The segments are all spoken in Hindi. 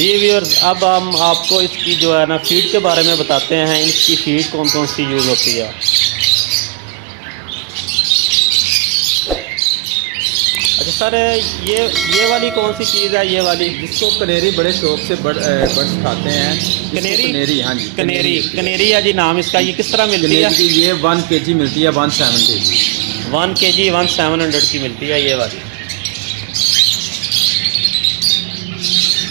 जी व्यूअर्स, अब हम आपको इसकी जो है ना फीड के बारे में बताते हैं। इसकी फीड कौन कौन सी यूज़ होती है। अच्छा सर, ये वाली कौन सी चीज़ है? ये वाली जिसको कनेरी बड़े शौक से बर्ड्स खाते हैं, जिसको कनेरी कनेरी, हाँ जी, कनेरी होती है। कनेरी है जी नाम इसका। ये किस तरह मिलती है? कनेरी की ये 1 kg मिलती है, 170 1 kg 1700 की मिलती है ये वाली।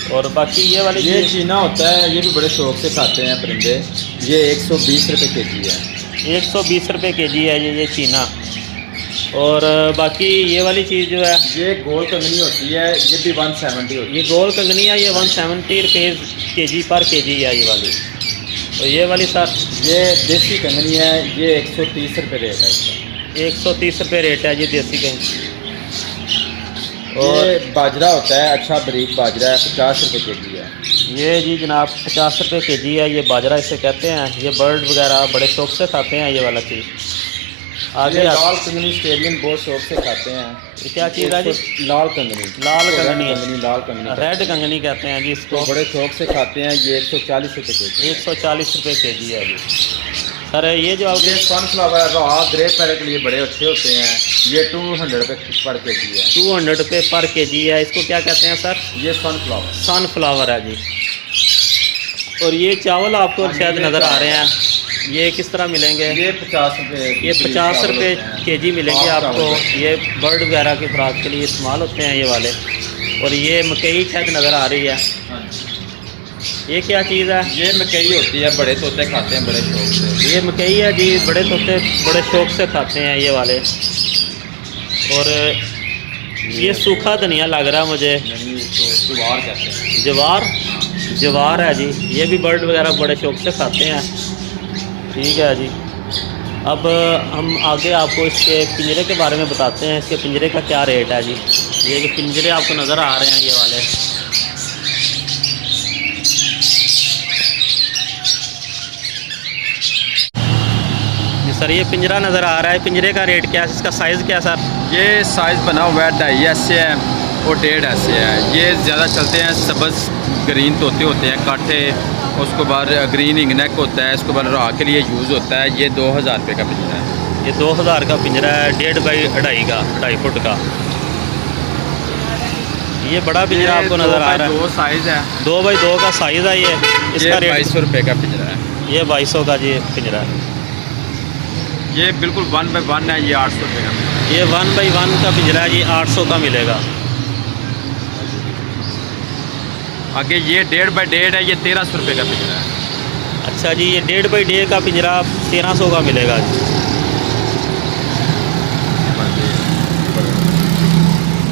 और बाकी ये वाली ये चीना होता है, ये भी बड़े शौक से खाते हैं परिंदे। ये 120 रुपये kg है। 120 रुपये के जी है ये चीना। और बाकी ये वाली चीज़ जो है, ये गोल कंगनी होती है, ये भी 170 होती ये गोल कंगनी है। ये 170 रुपये के जी पर के जी है ये वाली। और ये वाली सर, है। ये देसी कंगनी है, ये 130 रुपये रेट है इसका। 130 रुपये रेट है ये देसी कंगनी। और और बाजरा होता है, अच्छा बारीक बाजरा है, 50 रुपये kg है। ये जी जनाब 50 रुपये के जी है। ये बाजरा इसे कहते हैं। ये बर्ड वगैरह बड़े शौक से खाते हैं ये वाला चीज़। आगे लाल कंगनी स्टेडियम बहुत शौक से खाते हैं। ये क्या चीज़ है जी? लाल कंगनी। लाल कंगनी है। लाल कंगनी रेड कंगनी कहते हैं जी इसको। तो बड़े शौक से खाते हैं। ये 140 रुपये kg। 140 रुपये के जी है जी। सर ये जो ये सनफ्लावर रॉ ग्रे पैरेट के लिए बड़े अच्छे होते हैं। ये 200 रुपये पर kg है। 200 रुपये पर के जी है। इसको क्या कहते हैं सर? ये सनफ्लावर सनफ्लावर है जी। और ये चावल आपको शायद नज़र आ रहे हैं, ये किस तरह मिलेंगे? ये 50 रुपये। ये 50 रुपये के जी मिलेंगे आपको। ये बर्ड वगैरह की खुराक के लिए इस्तेमाल होते हैं ये वाले। और ये मकई शायद नज़र आ रही है। ये क्या चीज़ है? ये मकई होती है, बड़े तोते खाते हैं बड़े शौक से। ये मकई है जी, बड़े तोते बड़े शौक से खाते हैं ये वाले। और ये सूखा धनिया लग रहा है मुझे। ज्वार कहते हैं। जवार, जवार है जी। ये भी बर्ड वगैरह बड़े शौक से खाते हैं। ठीक है जी। अब हम आगे आपको इसके पिंजरे के बारे में बताते हैं। इसके पिंजरे का क्या रेट है जी। ये जो पिंजरे आपको नज़र आ रहे हैं ये वाले, जी सर ये पिंजरा नज़र आ रहा है। पिंजरे का रेट क्या है? इसका साइज़ क्या है सर? ये साइज़ बना हुआ है 2.5 ऐसे है और 1.5 ऐसे है। ये ज़्यादा चलते हैं, सब्ज़ ग्रीन तोते होते हैं काठे, उसके बाद ग्रीन इंगनेक होता है, उसके बाद राह के लिए यूज़ होता है। ये 2000 रुपये का पिंजरा है। ये 2000 का पिंजरा है, 1.5 बाई 2.5 का, 2.5 फुट का। ये बड़ा पिंजरा आपको नज़र आ रहा है। 2 साइज़ है। 2 बाई 2 का साइज़ है ये। इसका रेट 2200 रुपये का पिंजरा है। ये 2200 का जी पिंजरा है। ये बिल्कुल 1 बाई 1 है, ये 800 रुपये का। ये 1 बाई 1 का पिंजरा है जी, 800 का मिलेगा। आगे ये 1.5 बाई 1.5 है, ये 1300 रुपये का पिंजरा है। अच्छा जी, ये 1.5 बाई 1.5 का पिंजरा 1300 का मिलेगा जी।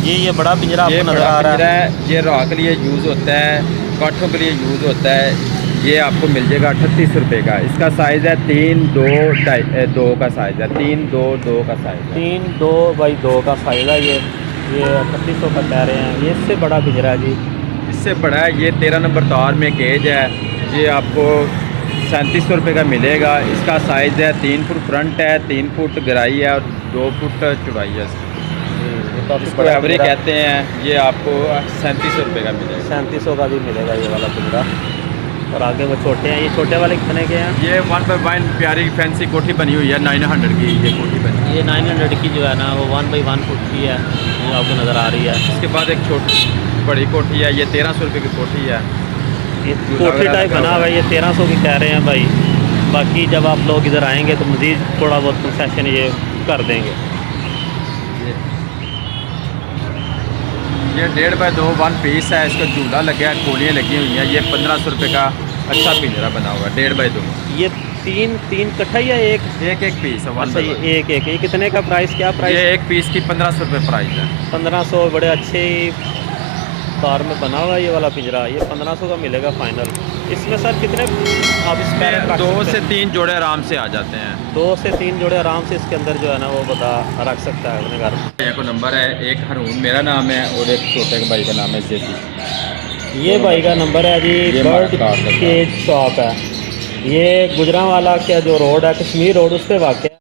ये बड़ा पिंजरा आपको नज़र आ रहा है। ये राह के लिए यूज़ होता है, काठों के लिए यूज़ होता है। ये आपको मिल जाएगा 38 रुपये का। इसका साइज़ है 3, 2, 2.5 2 का साइज़ है। 3, 2, 2 का साइज़ है। 3, 2 बाई 2 का साइज़ है ये 3800 का कह रहे हैं। ये इससे बड़ा पिंजरा है जी। इससे बड़ा है, ये 13 नंबर तार में केज है। ये आपको 3700 रुपये का मिलेगा। इसका साइज़ है 3 फुट फ्रंट है, 3 फुट गहराई है और 2 फुट चौड़ाई है। इसको एवरी कहते हैं। ये आपको 3700 रुपये का मिलेगा। 3700 का भी मिलेगा ये वाला पिंजरा। और आगे वो छोटे हैं, ये छोटे वाले कितने के हैं? ये 1 बाई 1 प्यारी फैंसी कोठी बनी हुई है, 900 की ये कोठी बनी है। ये 900 की जो है ना वो 1 बाई 1 फुट की है, ये आपको नज़र आ रही है। इसके बाद एक छोटी बड़ी कोठी है, ये 1300 रुपये की कोठी है। ये कोठी टाइप बना हुआ है, ये 1300 की कह रहे हैं भाई। बाकी जब आप लोग इधर आएंगे तो मज़ीद थोड़ा बहुत कंसेशन ये कर देंगे। ये 1.5 बाई 2 1 पीस है। इसका झूला लगा है, गोलियाँ लगी हुई हैं। ये 1500 रुपये का अच्छा पिंजरा बना हुआ है, 1.5 बाई 2। ये तीन कट्ठा या एक पीस है। अच्छा ये एक ये कितने का प्राइस? क्या प्राइस? ये एक पीस की 1500 रुपये प्राइस है। 1500। बड़े अच्छे तार में बना हुआ है ये वाला पिंजरा। ये 1500 का मिलेगा फाइनल। इसमें सर कितने आप इसमें 2 से 3 जोड़े आराम से आ जाते हैं। 2 से 3 जोड़े आराम से इसके अंदर जो है ना वो बता रख सकता है अपने घर में। एक नंबर है, एक हरून मेरा नाम है और एक छोटे भाई का नाम है जेसी। ये भाई का नंबर है जी। बर्ड केज शॉप है। ये गुजरांवाला का जो रोड है, कश्मीर रोड, उस पर वाक़ है।